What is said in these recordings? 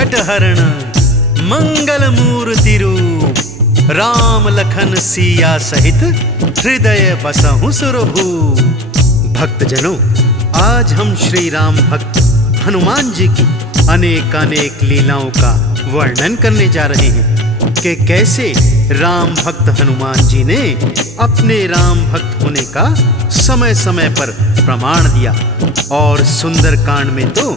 संकट हरण मंगल मूर्ति रूप, राम लखन सिया सहित हृदय बसहु सुरभूप। भक्तजनों, आज हम श्री राम भक्त हनुमान जी की अनेक अनेक लीलाओं का वर्णन करने जा रहे हैं कि कैसे राम भक्त हनुमान जी ने अपने राम भक्त होने का समय समय पर प्रमाण दिया। और सुंदर कांड में तो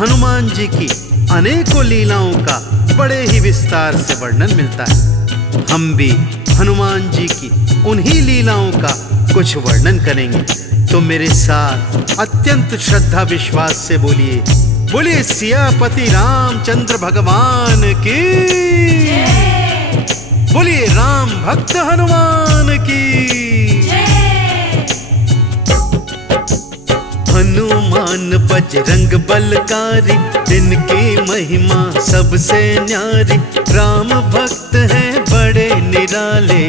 हनुमान जी की अनेकों लीलाओं का बड़े ही विस्तार से वर्णन मिलता है। हम भी हनुमान जी की उन्हीं लीलाओं का कुछ वर्णन करेंगे। तो मेरे साथ अत्यंत श्रद्धा विश्वास से बोलिए, बोलिए सियापति रामचंद्र भगवान की, बोलिए राम भक्त हनुमान की। हनुमान बजरंग बलकारी, इनकी महिमा सबसे न्यारी। राम भक्त हैं बड़े निराले,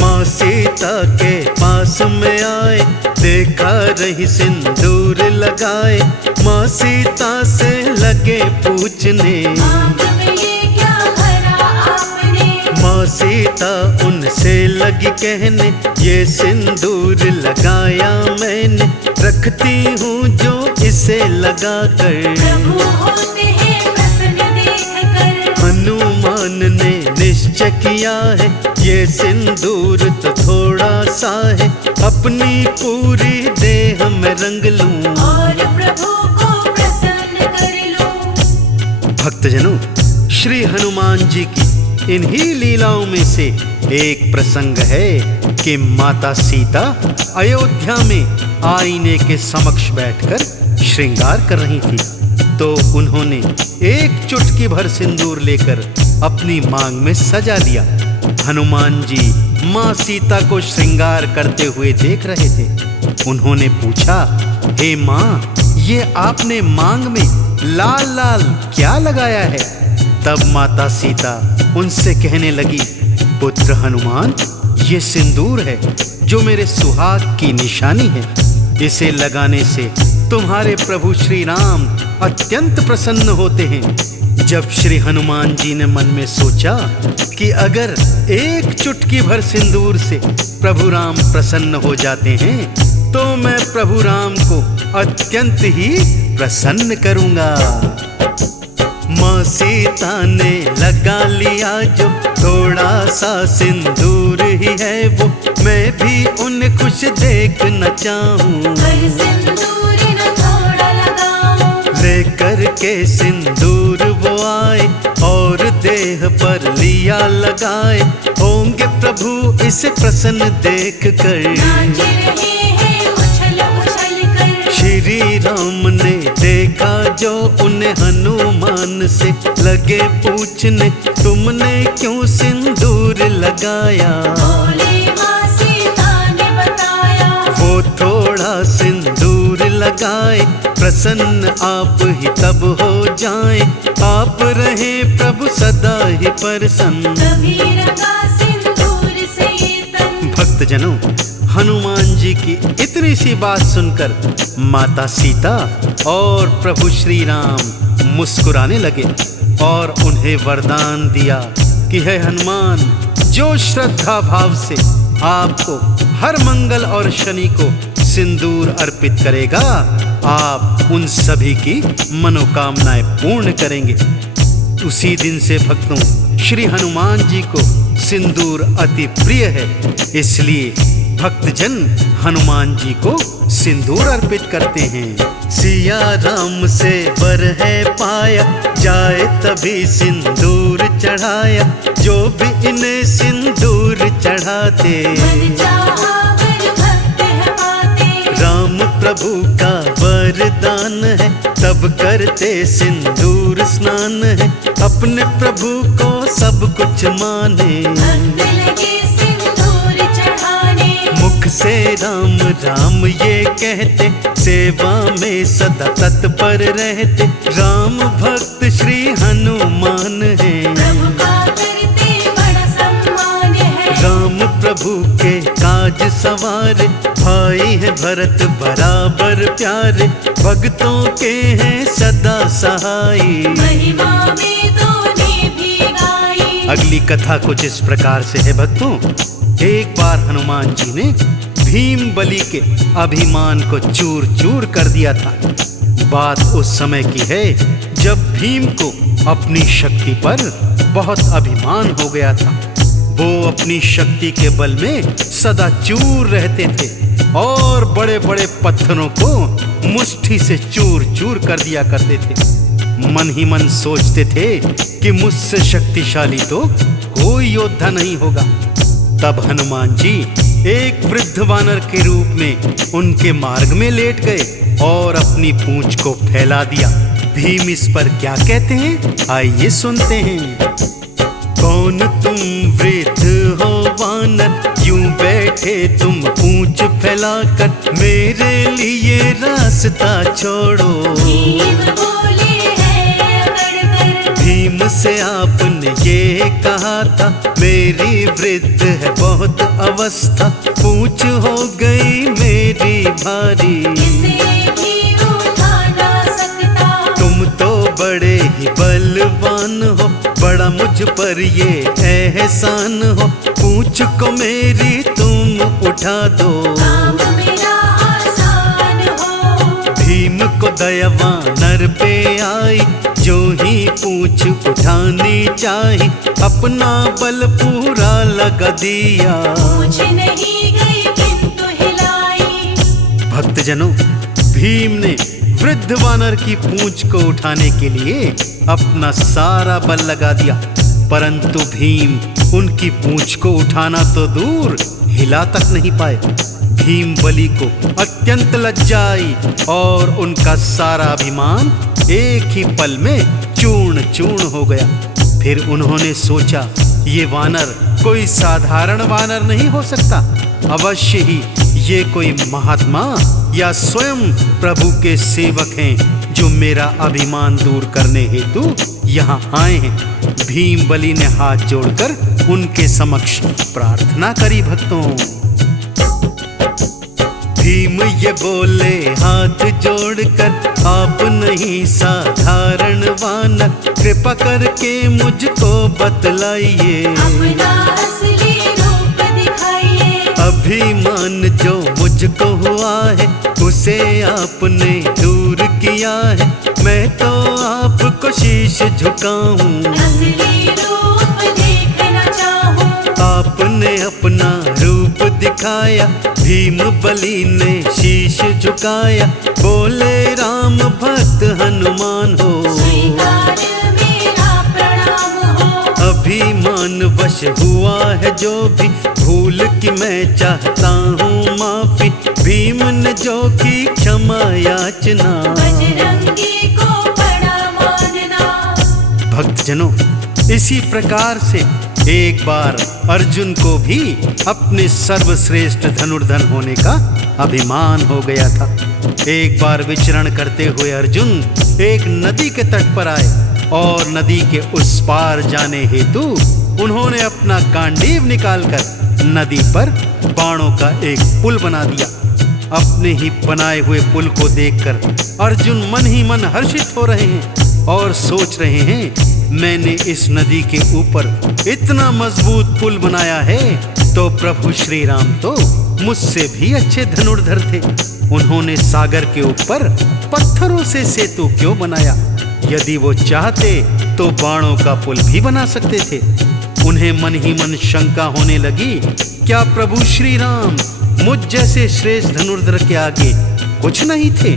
माँ सीता के पास में आए, देखा रही सिंदूर लगाए। माँ सीता से लगे पूछने, माँ सीता उनसे लगी कहने, ये सिंदूर लगाया मैंने, रखती हूँ जो इसे लगा कर। हनुमान ने निश्चय किया है, ये सिंदूर तो थोड़ा सा है, अपनी पूरी देह में रंग लूं और प्रभु को प्रसन्न कर लूं। भक्तजनों, श्री हनुमान जी की इन्हीं लीलाओं में से एक प्रसंग है कि माता सीता अयोध्या में आईने के समक्ष बैठकर श्रृंगार कर रही थी। तो उन्होंने एक चुटकी भर सिंदूर लेकर अपनी मांग में सजा लिया। हनुमान जी माँ सीता को श्रृंगार करते हुए देख रहे थे। उन्होंने पूछा, हे माँ, ये आपने मांग में लाल लाल क्या लगाया है? तब माता सीता उनसे कहने लगी, पुत्र हनुमान, ये सिंदूर है जो मेरे सुहाग की निशानी है। इसे लगाने से तुम्हारे प्रभु श्री राम अत्यंत प्रसन्न होते हैं। जब श्री हनुमान जी ने मन में सोचा कि अगर एक चुटकी भर सिंदूर से प्रभु राम प्रसन्न हो जाते हैं, तो मैं प्रभु राम को अत्यंत ही प्रसन्न करूंगा। माँ सीता ने लगा लिया जो थोड़ा सा सिंदूर ही है वो, मैं भी उन्हें खुश देखना चाहूं। लेकर के सिंदूर वो आए और देह पर लिया लगाए, होंगे प्रभु इसे प्रसन्न देख कर। श्री राम ने देखा जो उन्हें हनुमान से लगे पूछने, तुमने क्यों सिंदूर लगाया? वो थोड़ा सिंदूर लगाए, प्रसन्न आप ही तब हो जाएं, आप रहे प्रभु सदा ही प्रसन्न। भक्तजनों, हनुमान जी की इतनी सी बात सुनकर माता सीता और प्रभु श्री राम मुस्कुराने लगे और उन्हें वरदान दिया कि हे हनुमान, जो श्रद्धा भाव से आपको हर मंगल और शनि को सिंदूर अर्पित करेगा, आप उन सभी की मनोकामनाएं पूर्ण करेंगे। उसी दिन से भक्तों, श्री हनुमान जी को सिंदूर अति प्रिय है, इसलिए भक्तजन हनुमान जी को सिंदूर अर्पित करते हैं। सिया राम से वर है पाया, जाए तभी सिंदूर चढ़ाया, जो भी इन्हें सिंदूर चढ़ाते। राम प्रभु का वरदान है, तब करते सिंदूर स्नान है, अपने प्रभु को सब कुछ माने। मुख से राम राम ये कहते, सेवा में सदा तत्पर रहते, राम भक्त श्री हनुमान है। राम प्रभु के साज सवार, भाई है भरत बराबर प्यारे, भक्तों के हैं सदा सहाय। महिमा वेदों भी गाई। अगली कथा कुछ इस प्रकार से है भक्तों। एक बार हनुमान जी ने भीम बलि के अभिमान को चूर चूर कर दिया था। बात उस समय की है जब भीम को अपनी शक्ति पर बहुत अभिमान हो गया था। वो अपनी शक्ति के बल में सदा चूर रहते थे और बड़े बड़े पत्थरों को मुट्ठी से चूर चूर कर दिया करते थे। मन ही मन सोचते थे कि मुझसे शक्तिशाली तो कोई योद्धा नहीं होगा। तब हनुमान जी एक वृद्ध वानर के रूप में उनके मार्ग में लेट गए और अपनी पूंछ को फैला दिया। भीम इस पर क्या कहते हैं, आइए सुनते हैं। कौन तुम वृद्ध हो वानर, यूं बैठे तुम पूंछ फैलाकर, मेरे लिए रास्ता छोड़ो। भीम से आपने ये कहा था, मेरी वृद्ध है बहुत अवस्था, पूंछ हो गई मेरी भारी। तुम तो बड़े ही बलवान हो, बड़ा मुझ पर ये एहसान हो, पूंछ को मेरी तुम उठा दो। भीम को दया वानर पे आई, जो ही पूंछ उठानी चाही, अपना बल पूरा लगा दिया। पूंछ नहीं गई किंतु हिलाई। भक्तजनों, भीम ने वृद्ध वानर की पूंछ को उठाने के लिए अपना सारा बल लगा दिया, परंतु भीम उनकी पूंछ को उठाना तो दूर हिला तक नहीं पाए। भीम बलि को अत्यंत लज्जा आई और उनका सारा अभिमान एक ही पल में चूर्ण चूर्ण हो गया। फिर उन्होंने सोचा, ये वानर कोई साधारण वानर नहीं हो सकता, अवश्य ही ये कोई महात्मा या स्वयं प्रभु के सेवक हैं जो मेरा अभिमान दूर करने हेतु यहाँ आए हैं। भीम बलि ने हाथ जोड़कर उनके समक्ष प्रार्थना करी। भक्तों, भीम ये बोले हाथ जोड़कर, आप नहीं साधारण वानर, कृपा करके मुझको बतलाइए। अभिमान जो मुझको हुआ है, उसे आपने दूर किया है, मैं तो आपको शीश झुकाऊं। आपने अपना रूप दिखाया, भीम बलि ने शीश झुकाया, बोले राम भक्त हनुमान हो। अभिमान वश हुआ है जो भी, भूल की मैं चाहता हूँ माफी, भीम ने जो की क्षमा याचना। भक्तजनों, इसी प्रकार से एक बार अर्जुन को भी अपने सर्वश्रेष्ठ धनुर्धर होने का अभिमान हो गया था। एक बार विचरण करते हुए अर्जुन एक नदी के तट पर आए और नदी के उस पार जाने हेतु उन्होंने अपना गांडीव निकालकर नदी पर बाणों का एक पुल बना दिया। अपने ही बनाए हुए पुल को देखकर अर्जुन मन ही मन हर्षित हो रहे हैं और सोच रहे हैं, मैंने इस नदी के ऊपर इतना मजबूत पुल बनाया है तो प्रभु श्री राम तो मुझसे भी अच्छे धनुर्धर थे। उन्होंने सागर के ऊपर पत्थरों से सेतु क्यों बनाया? यदि वो चाहते तो बाणों का पुल भी बना सकते थे। उन्हें मन ही मन शंका होने लगी, क्या प्रभु श्री राम मुझ जैसे श्रेष्ठ धनुर्धर के आगे कुछ नहीं थे?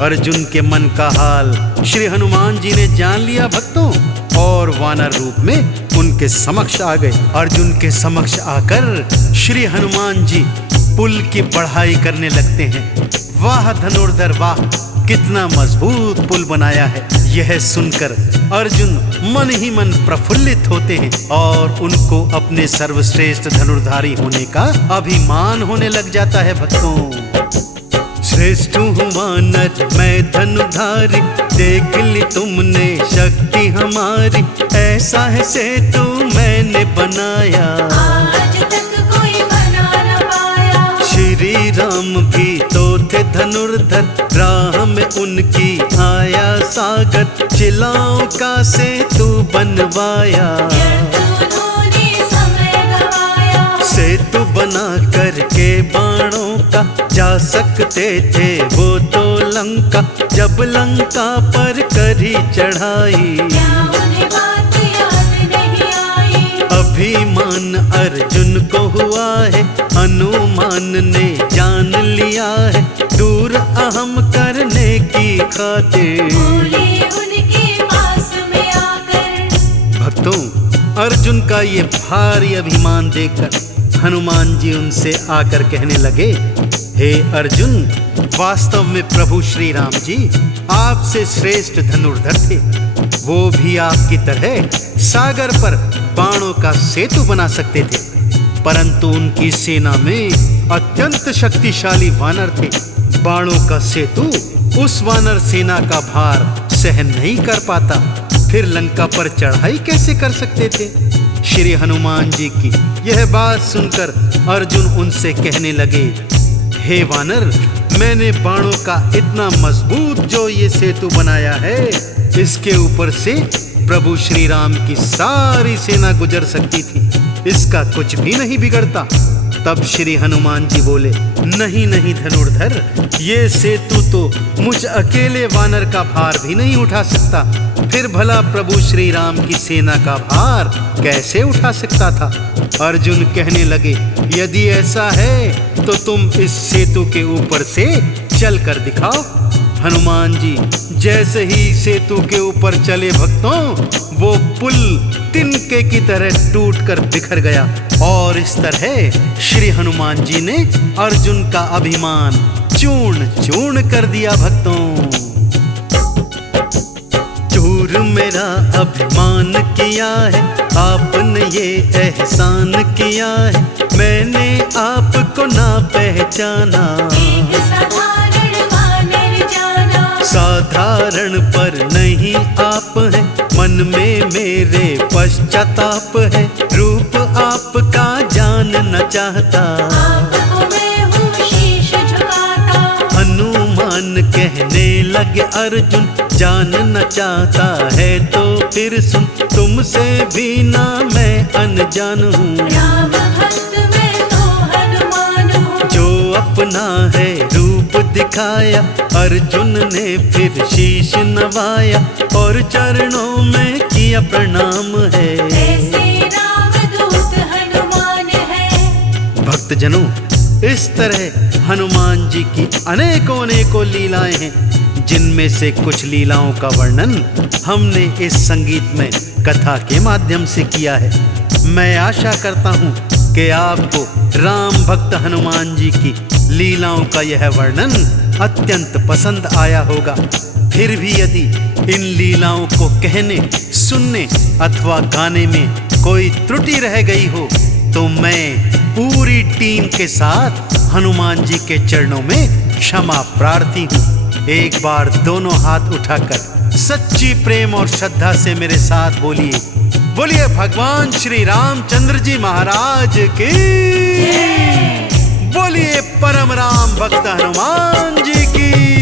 अर्जुन के मन का हाल श्री हनुमान जी ने जान लिया भक्तों, और वानर रूप में उनके समक्ष आ गए। अर्जुन के समक्ष आकर श्री हनुमान जी पुल की बढ़ाई करने लगते हैं। वाह धनुर्धर वाह, कितना मजबूत पुल बनाया है। यह सुनकर अर्जुन मन ही मन प्रफुल्लित होते हैं और उनको अपने सर्वश्रेष्ठ धनुर्धारी होने का अभिमान होने लग जाता है। भक्तों, श्रेष्ठ हूँ वानर मैं धनुधारी, देख ली तुमने शक्ति हमारी, ऐसा है सेतु मैंने बनाया। आज तक कोई बना न पाया। राम भी तो थे धनुर्धर, राह में उनकी आया सागर, चिलाओं का सेतु बनवाया। उन्होंने समय गवाया, सेतु बना करके बाणों का जा सकते थे वो तो लंका, जब लंका पर करी चढ़ाई। क्या उन्हें बात याद नहीं आई? अभिमान अर्जुन को हुआ है, हनुमान ने जान लिया है, दूर अहम करने की खातिर। बोले उनके पास में आकर, भक्तों, अर्जुन का ये भारी अभिमान देखकर हनुमान जी उनसे आकर कहने लगे, हे अर्जुन, वास्तव में प्रभु श्री राम जी आपसे श्रेष्ठ धनुर्धर थे। वो भी आपकी तरह सागर पर बाणों का सेतु बना सकते थे, परंतु उनकी सेना में अत्यंत शक्तिशाली वानर थे। बाणों का सेतु उस वानर सेना का भार सहन नहीं कर पाता, फिर लंका पर चढ़ाई कैसे कर सकते थे? श्री हनुमान जी की यह बात सुनकर अर्जुन उनसे कहने लगे, हे वानर, मैंने बाणों का इतना मजबूत जो ये सेतु बनाया है, इसके ऊपर से प्रभु श्री राम की सारी सेना गुजर सकती थी, इसका कुछ भी नहीं बिगड़ता। तब श्री हनुमान जी बोले, नहीं नहीं धनुर्धर, ये सेतु तो मुझ अकेले वानर का भार भी नहीं उठा सकता, फिर भला प्रभु श्री राम की सेना का भार कैसे उठा सकता था? अर्जुन कहने लगे, यदि ऐसा है तो तुम इस सेतु के ऊपर से चल कर दिखाओ। हनुमान जी जैसे ही सेतु के ऊपर चले भक्तों, वो पुल तिनके की तरह टूटकर बिखर गया, और इस तरह श्री हनुमान जी ने अर्जुन का अभिमान चूर्ण चूर्ण कर दिया। भक्तों, चूर मेरा अभिमान किया है, आपने ये एहसान किया है, मैंने आपको ना पहचाना। एक साधारण वानर जाना, साधारण पर नहीं आप हैं, मन में मेरे पश्चाताप है, रूप आपका जानना चाहता। आपको मैं हूँ शीश झुकाता। हनुमान कहने लगे अर्जुन, जानना चाहता है तो फिर सुन, तुमसे भी ना मैं अनजान हूँ। राम भक्त मैं तो हनुमान हूँ, जो अपना है रूप दिखाया, अर्जुन ने फिर शीश नवाया, और चरणों में किया प्रणाम है। ऐसे रामदूत हनुमान है। भक्तजनों, इस तरह हनुमान जी की अनेकों अनेकों लीलाएं हैं, जिनमें से कुछ लीलाओं का वर्णन हमने इस संगीत में कथा के माध्यम से किया है। मैं आशा करता हूँ कि आपको राम भक्त हनुमान जी की लीलाओं का यह वर्णन अत्यंत पसंद आया होगा। फिर भी यदि इन लीलाओं को कहने, सुनने अथवा गाने में कोई त्रुटि रह गई हो, तो मैं पूरी टीम के साथ हनुमान जी के चरणों में क्षमा प्रार्थी हूँ। एक बार दोनों हाथ उठाकर सच्ची प्रेम और श्रद्धा से मेरे साथ बोलिए, बोलिए भगवान श्री रामचंद्र जी महाराज की, बोलिए परम राम भक्त हनुमान जी की।